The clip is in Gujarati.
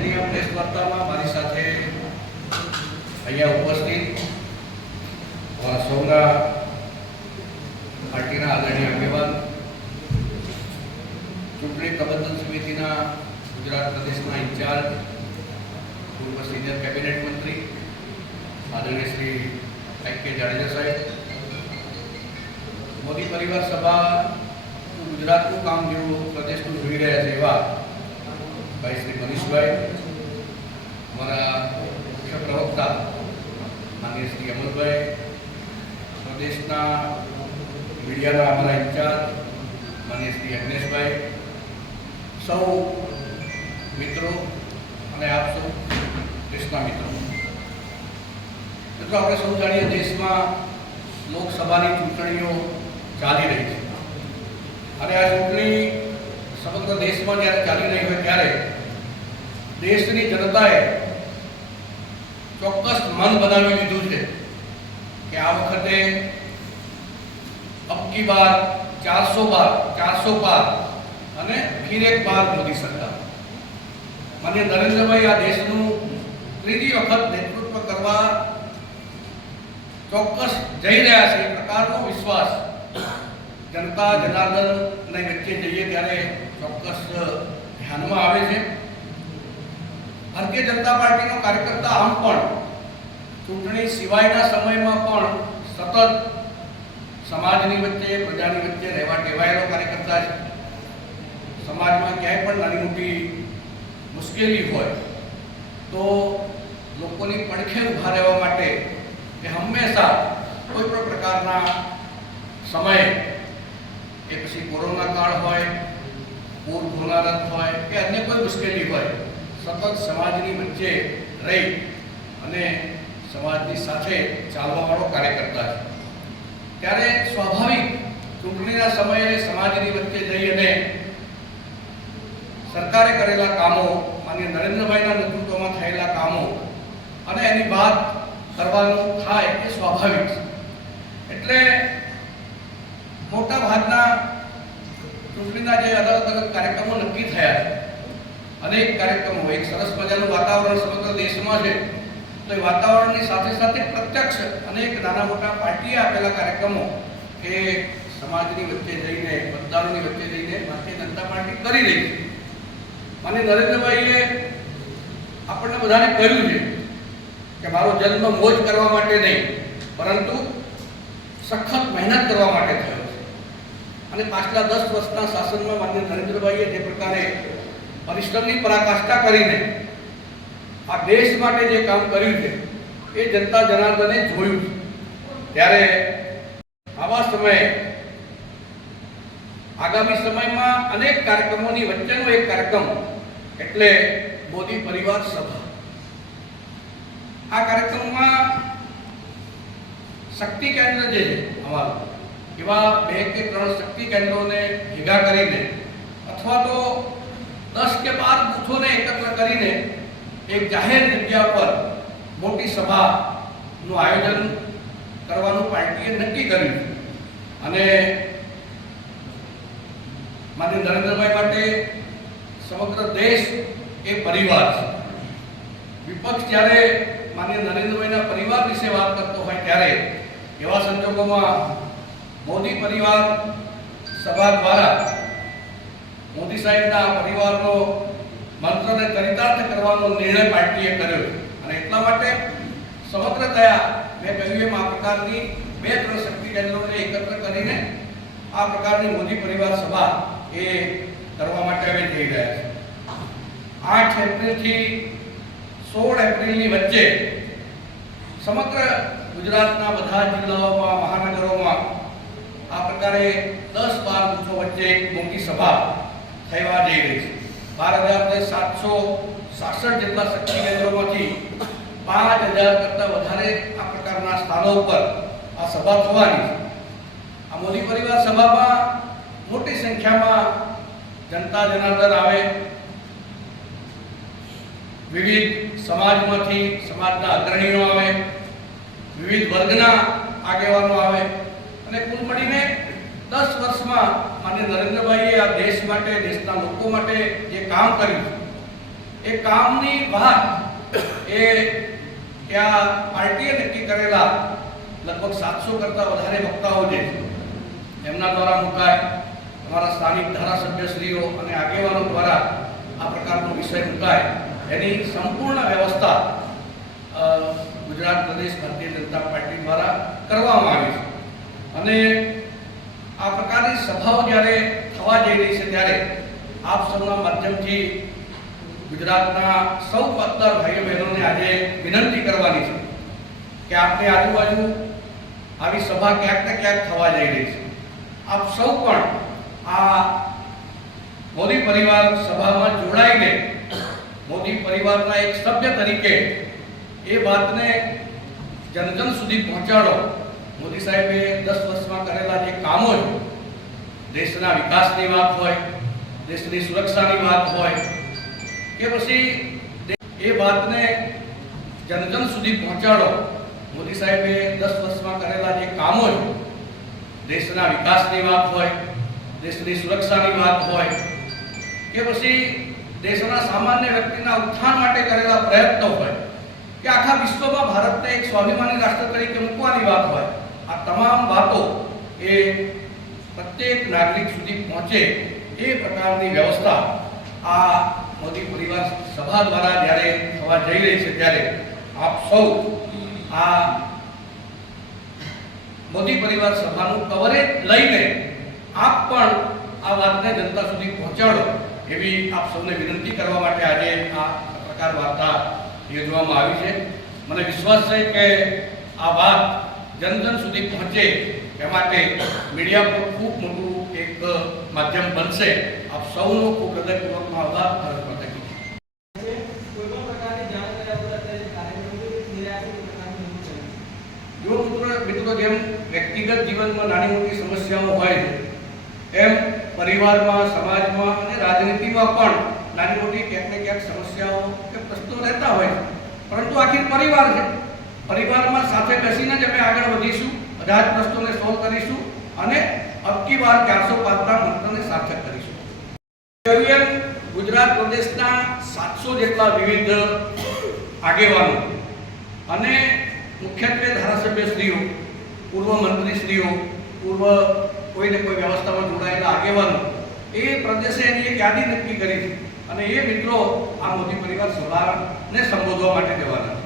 આજની આ પ્રેસ વાર્તામાં મારી સાથે અહીંયા ઉપસ્થિત અમારા સૌના પાર્ટીના આદરણીય આગેવાન, ચૂંટણી પ્રબંધન સમિતિના ગુજરાત પ્રદેશના ઇન્ચાર્જ, પૂર્વ સિનિયર કેબિનેટ મંત્રી, આદરણીય શ્રી આઈ કે જાડેજા સાહેબ, મોદી પરિવાર સભા ગુજરાતનું કામ જેવું પ્રદેશનું જોઈ રહ્યા છે એવા ભાઈ શ્રી મનીષભાઈ અમારા મુખ્ય પ્રવક્તા માનીય શ્રી અમલભાઈ પ્રદેશના મીડિયાના અમારા ઇન્ચાર્જ માનીય શ્રી અગ્નેશભાઈ સૌ મિત્રો અને આપ સૌ દેશના મિત્રો. મિત્રો, આપણે સૌ જાણીએ દેશમાં લોકસભાની ચૂંટણીઓ ચાલી રહી છે. અને આ ચૂંટણી સમગ્ર દેશમાં જ્યારે ચાલી રહી હોય ત્યારે દેશની જનતાએ ચોક્કસ મન બનાવી લીધું છે કે આ વખતે અબકી બાર, ચારસો બાર ચારસો બાર અને ફિર એક બાર મોદી સરકાર મને નરેન્દ્રભાઈ આ દેશનું ત્રીજી વખત નેતૃત્વ કરવા ચોક્કસ જઈ રહ્યા છે, એ પ્રકારનો વિશ્વાસ જનતા જનાર્દનને વચ્ચે જઈએ ત્યારે ચોક્કસ ધ્યાનમાં આવે છે. ભારતીય જનતા પાર્ટીનો કાર્યકર્તા આમ પણ ચૂંટણી સિવાયના સમયમાં પણ સતત સમાજની વચ્ચે, પ્રજાની વચ્ચે રહેવા ટેવાયેલો કાર્યકર્તા છે. સમાજમાં ક્યાંય પણ નાની મોટી મુશ્કેલી હોય તો લોકોની પડખે ઊભા રહેવા માટે એ હંમેશા કોઈ પણ પ્રકારના સમયે એ પછી કોરોના કાળ હોય, પૂર ભૂલારત હોય કે અન્ય કોઈ મુશ્કેલી હોય સતત સમાજની વચ્ચે રહી અને સમાજની સાથે ચાલવાવાળો કાર્યકર્તા છે. ત્યારે સ્વાભાવિક ચૂંટણીના સમયે સમાજની વચ્ચે જઈ અને સરકારે કરેલા કામો, માન્ય નરેન્દ્રભાઈના નેતૃત્વમાં થયેલા કામો અને એની વાત કરવાનું થાય એ સ્વાભાવિક છે. એટલે મોટા ભાગના ચૂંટણીના જે અલગ અલગ કાર્યક્રમો નક્કી થયા છે. અનેક કાર્યક્રમો, એક સરસ મજાનું વાતાવરણ સમગ્ર દેશમાં છે. તો એ વાતાવરણની સાથે સાથે પ્રત્યક્ષ અનેક નાના મોટા પાર્ટીએ આપેલા કાર્યક્રમો એ સમાજની વચ્ચે જઈને, મતદારોની વચ્ચે જઈને ભારતીય જનતા પાર્ટી કરી રહી છે. અને નરેન્દ્રભાઈએ આપણને બધાને કહ્યું છે કે મારો જન્મ મોજ કરવા માટે નહીં, પરંતુ સખત મહેનત કરવા માટે થયો છે. અને પાછલા દસ વર્ષના શાસનમાં માન્ય નરેન્દ્રભાઈએ જે પ્રકારે પરિશ્રમની પરાકાષ્ઠા કરીને આ દેશ માટે જે કામ કર્યું છે, એ જનતા જનાર્દને જોયું ત્યારે આવા સમયે, આગામી સમયમાં અનેક કાર્યક્રમોની વચ્ચેનો એક કાર્યક્રમ એટલે મોદી પરિવાર સભા. આ કાર્યક્રમમાં શક્તિ કેન્દ્ર જે છે અમારું, એવા બે કે ત્રણ શક્તિ કેન્દ્રોને ભેગા કરીને અથવા તો દસ કે બાર બૂથોને એકત્ર કરીને એક જાહેર જગ્યા પર મોટી સભાનું આયોજન કરવાનું પાર્ટીએ નક્કી કર્યું અને માન્ય નરેન્દ્રભાઈ માટે સમગ્ર દેશ એ પરિવાર છે. વિપક્ષ જ્યારે માન્ય નરેન્દ્રભાઈના પરિવાર વિશે વાત કરતો હોય ત્યારે એવા સંજોગોમાં મોદી પરિવાર સભા દ્વારા મોદી સાહેબના પરિવારનો મંત્રને ચરિતાર્થ કરવાનો નિર્ણય પાર્ટીએ કર્યો અને એટલા માટે સમગ્ર થયા મેં કહ્યું એમ આ પ્રકારની બે ત્રણ શક્તિ કેન્દ્રોને એકત્ર કરીને આ પ્રકારની મોદી પરિવાર સભા એ કરવા માટે અમે જઈ રહ્યા છે આઠ એપ્રિલથી સોળ એપ્રિલની વચ્ચે સમગ્ર ગુજરાતના બધા જિલ્લાઓમાં, મહાનગરોમાં આ પ્રકારે દસ બાર બૂથો વચ્ચે એક મોટી સભા થવા જઈ રહી છે. હજાર ને સાતસો સાસઠ જેટલા શક્તિ કેન્દ્રોમાંથી પાંચ હજાર કરતાં વધારે આ પ્રકારના સ્થાનો ઉપર આ સભા થવાની છે. આ મોદી પરિવાર સભામાં મોટી સંખ્યામાં જનતા જનાર્દન આવે. વિવિધ સમાજમાંથી સમાજના અગ્રણીઓ આવે. વિવિધ વર્ગના આગેવાનો આવે. દસ વર્ષમાં માન્ય નરેન્દ્રભાઈએ આ દેશ માટે, દેશના લોકો માટે જે કામ કર્યું એ કામની વાત એ ત્યાં પાર્ટીએ નક્કી કરેલા લગભગ સાતસો કરતાં વધારે વક્તાઓ છે, એમના દ્વારા મુકાય, અમારા સ્થાનિક ધારાસભ્યશ્રીઓ અને આગેવાનો દ્વારા આ પ્રકારનો વિષય મુકાય. એની સંપૂર્ણ વ્યવસ્થા ગુજરાત પ્રદેશ ભારતીય જનતા પાર્ટી દ્વારા કરવામાં આવી છે. અને પ્રકારની સભાઓ જ્યારે થવા જઈ રહી છે ત્યારે આપ સૌના માધ્યમથી ગુજરાતના સૌ પત્તર ભાઈઓ બહેનોને આજે વિનંતી કરવાની છે કે આપની આજુબાજુ આવી સભા ક્યાંક ને ક્યાંક થવા જઈ રહી છે. આપ સૌ પણ આ મોદી પરિવાર સભામાં જોડાઈને મોદી પરિવારના એક સભ્ય તરીકે એ વાતને જન જન સુધી પહોંચાડો. મોદી સાહેબે દસ વર્ષમાં કરેલા જે કામો છે દેશના વિકાસની વાત હોય, દેશની સુરક્ષાની વાત હોય, કે પછી એ વાતને જનજન જન સુધી પહોંચાડો. મોદી સાહેબે દસ વર્ષમાં કરેલા જે કામો દેશના વિકાસની વાત હોય, દેશની સુરક્ષાની વાત હોય, કે પછી દેશના સામાન્ય વ્યક્તિના ઉત્થાન માટે કરેલા પ્રયત્નો હોય, કે આખા વિશ્વમાં ભારતને એક સ્વાભિમાની રાષ્ટ્ર તરીકે મૂકવાની વાત હોય, આ તમામ વાતો એ પ્રત્યેક નાગરિક સુધી પહોંચે એ પ્રકારની વ્યવસ્થા આ મોદી પરિવાર સભા દ્વારા જ્યારે થવા જઈ રહી છે ત્યારે આપ સૌ આ મોદી પરિવાર સભાનું કવરેજ લઈને આપ પણ આ વાતને જનતા સુધી પહોંચાડો એવી આપ સૌને વિનંતી કરવા માટે આજે આ પ્રકાર વાર્તા યોજવામાં આવી છે. મને વિશ્વાસ છે કે આ વાત જન જન સુધી પહોંચે એ માટે મીડિયા પર ખૂબ મોટું એક માધ્યમ બનશે. આપ સૌનો ખૂબ હૃદયપૂર્વકનો આભાર પણ જે મિત્રો મિત્રો જેમ વ્યક્તિગત જીવનમાં નાની મોટી સમસ્યાઓ હોય એમ પરિવારમાં સમાજમાં અને રાજનીતિમાં પણ નાની મોટી ક્યાંક ને ક્યાંક સમસ્યાઓ કે પ્રશ્નો રહેતા હોય છે. પરંતુ આખી પરિવાર છે. પરિવારમાં સાથે બેસીને બધા જ પ્રશ્નોને સોલ્વ કરીશું અને અબકી વાર ચારસો પાંચના મંત્રને સાર્થક કરીશું. ગુજરાત પ્રદેશના સાતસો જેટલા વિવિધ આગેવાનો અને મુખ્યત્વે ધારાસભ્યશ્રીઓ, પૂર્વ મંત્રીશ્રીઓ, પૂર્વ કોઈને કોઈ વ્યવસ્થામાં જોડાયેલા આગેવાનો, એ પ્રદેશે એની એક યાદી નક્કી કરી છે. અને એ મિત્રો આ મોદી પરિવાર સભાને સંબોધવા માટે જવાના